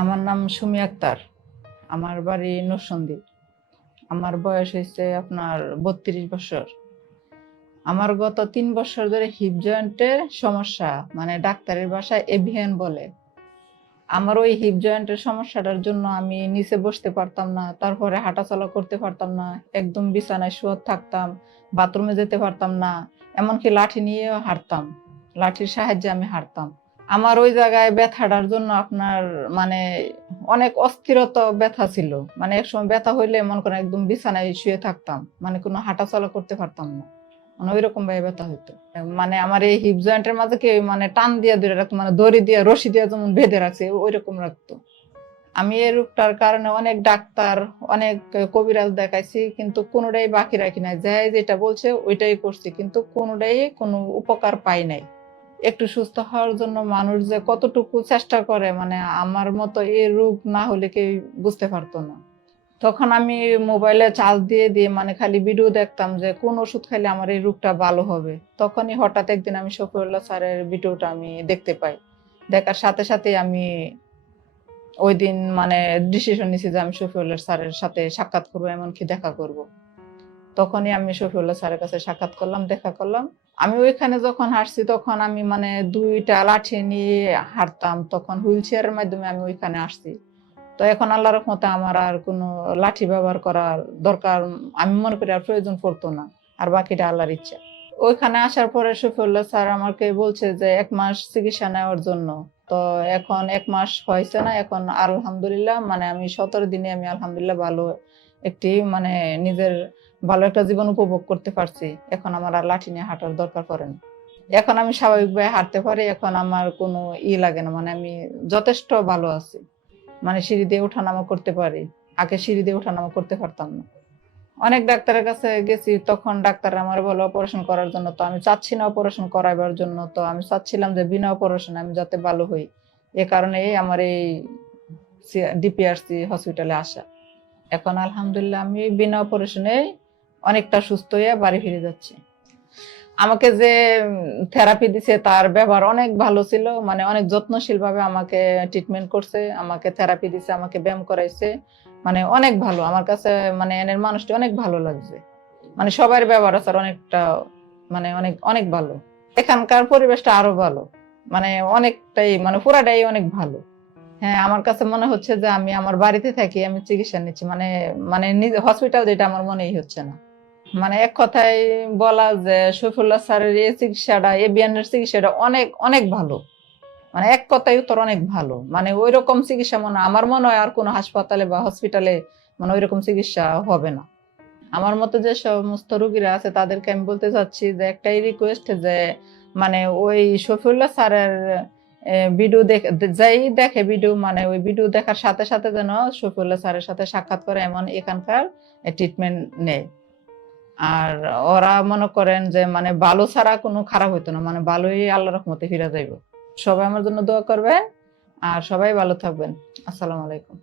আমার নাম সুমি আক্তার। আমার বাড়ি নরসন্দী। আমার বয়স হয়েছে আপনার বত্রিশ বছর। আমার গত তিন বছর ধরে হিপ জয়েন্টের সমস্যা মানে ডাক্তারের বাসায় এভিয়ান বলে। আমার ওই হিপ জয়েন্টের সমস্যাটার জন্য আমি নিচে বসতে পারতাম না, তারপরে হাঁটাচলা করতে পারতাম না, একদম বিছানায় শুয়ে থাকতাম, বাথরুমে যেতে পারতাম না, এমনকি লাঠি নিয়েও হাঁটতাম। লাঠির সাহায্যে আমি হাঁটতাম। আমার ওই জায়গায় ব্যথাটার জন্য আপনার মানে অনেক অস্থিরতা ব্যথা ছিল। মানে এক সময় ব্যথা হইলে মনে করেন একদম বিছানায় শুয়ে থাকতাম। মানে কোনো হাঁটাচলা করতে পারতাম না। মানে ওই রকম ভাবে ব্যথা হইতো। মানে আমার এই হিপ জয়েন্টের মাঝে কি মানে টান দিয়ে ধরে রাখতো মানে দড়ি দিয়ে, রশি দিয়ে যেমন বেঁধে রাখছে ওই রকম রাখতো। আমি এই রোগটার কারণে অনেক ডাক্তার, অনেক কবিরাজ দেখাইছি, কিন্তু কোনোটাই বাকি রাখি নাই। যাই যেটা বলছে ওইটাই করছি, কিন্তু কোনোটাই কোনো উপকার পাই নাই। একটু সুস্থ হওয়ার জন্য মানুষ যে কতটুকু চেষ্টা করে মানে আমার মতো এই রোগ না হলে কেউ বুঝতে পারতো না। তখন আমি মোবাইলে চার্জ দিয়ে দিয়ে মানে খালি ভিডিও দেখতাম যে কোন ওষুধ খাইলে আমার এই রোগটা ভালো হবে। তখনই হঠাৎ একদিন আমি শফিউল্লাহ স্যারের ভিডিওটা আমি দেখতে পাই। দেখার সাথে সাথে আমি ওই দিন মানে ডিসিশন নিছি যে আমি শফিউল্লাহ স্যারের সাথে সাক্ষাৎ করব, এমনকি দেখা করব। তখনই আমি শফিউল্লাহ স্যারের কাছে সাক্ষাৎ করলাম, দেখা করলাম। আমি ওইখানে যখন হাঁটছি তখন আমি মানে দুইটা লাঠি নিয়ে হাঁটতাম, তখন হুইল চেয়ারের মাধ্যমে আমি ওইখানে আসছি। তো এখন আল্লাহ রহমতে আমার আর কোনো লাঠি ব্যবহার করার দরকার, আমি মনে করি আর প্রয়োজন পড়তো না, আর বাকিটা আল্লাহর ইচ্ছা। ওইখানে আসার পরে শফিউল্লাহ স্যার আমাকে বলছে যে এক মাস চিকিৎসা নেওয়ার জন্য। তো এখন এক মাস হয়েছে না, এখন আলহামদুলিল্লাহ মানে আমি সতেরো দিনে আমি আলহামদুলিল্লাহ ভালো একটি মানে নিজের ভালো একটা জীবন উপভোগ করতে পারছি। এখন আমার আর লাঠি নিয়ে হাঁটার দরকার পড়ে না। এখন আমি স্বাভাবিকভাবে হাঁটতে পারি, এখন আমার কোনো ই লাগে না। মানে আমি যথেষ্ট ভালো আছি। মানে সিঁড়ি দিয়ে ওঠানামা করতে পারি। আগে সিঁড়ি দিয়ে ওঠানামা করতে পারতাম না। অনেক ডাক্তারের কাছে গেছি, তখন ডাক্তার আমার বলে অপারেশন করার জন্য তো আমি চাচ্ছি না অপারেশন করাইবার জন্য তো আমি চাচ্ছিলাম যে বিনা অপারেশন আমি যাতে ভালো হই। এ কারণে আমার এই ডিপিআরসি হসপিটালে আসা। এখন আলহামদুলিল্লাহ আমি বিনা অপারেশনে অনেকটা সুস্থ হয়ে বাড়ি ফিরে যাচ্ছি। আমাকে যে থেরাপি দিছে তার ব্যবহার অনেক ভালো ছিল মানে অনেক যত্নশীল ভাবে আমাকে ট্রিটমেন্ট করছে, আমাকে থেরাপি দিছে, আমাকে ব্যায়াম করাইছে মানে অনেক ভালো। আমার কাছে মানে এনের মানুষটি অনেক ভালো লাগছে। মানে সবার ব্যবহার আছে অনেকটা মানে অনেক অনেক ভালো। এখানকার পরিবেশটা আরও ভালো। মানে অনেকটাই মানে পুরাটাই অনেক ভালো। হ্যাঁ আমার কাছে মনে হচ্ছে যে আমি আমার বাড়িতে থাকি, আমি চিকিৎসা নিচ্ছি। মানে মানে হসপিটাল যেটা আমার মনেই হচ্ছে না। মানে এক কথায় বলা যে শফিউল্লাহ স্যারের এই চিকিৎসাটা এবিয়ানের চিকিৎসাটা অনেক অনেক ভালো। মানে এক কথায় তোর অনেক ভালো। মানে ওই রকম চিকিৎসা মনে আমার মনে হয় আর কোনো হাসপাতালে বা হসপিটালে মানে ওই রকম চিকিৎসা হবে না। আমার মতো যে সমস্ত রুগীরা আছে, তাদেরকে আমি বলতে চাচ্ছি যে একটাই রিকোয়েস্ট যে মানে ওই শফিউল্লাহ স্যারের ভিডিও দেখে যাই দেখে ভিডিও মানে ওই ভিডিও দেখার সাথে সাথে যেন শফিউল্লাহ স্যারের সাথে সাক্ষাৎ করে এমন এখানকার ট্রিটমেন্ট নেয়। আর ওরা মনে করেন যে মানে ভালো ছাড়া কোনো খারাপ হইতো না মানে ভালোই আল্লাহ রহমতে ফিরে যাইব। সবাই আমার জন্য দোয়া করবে আর সবাই ভালো থাকবেন। আসসালামু আলাইকুম।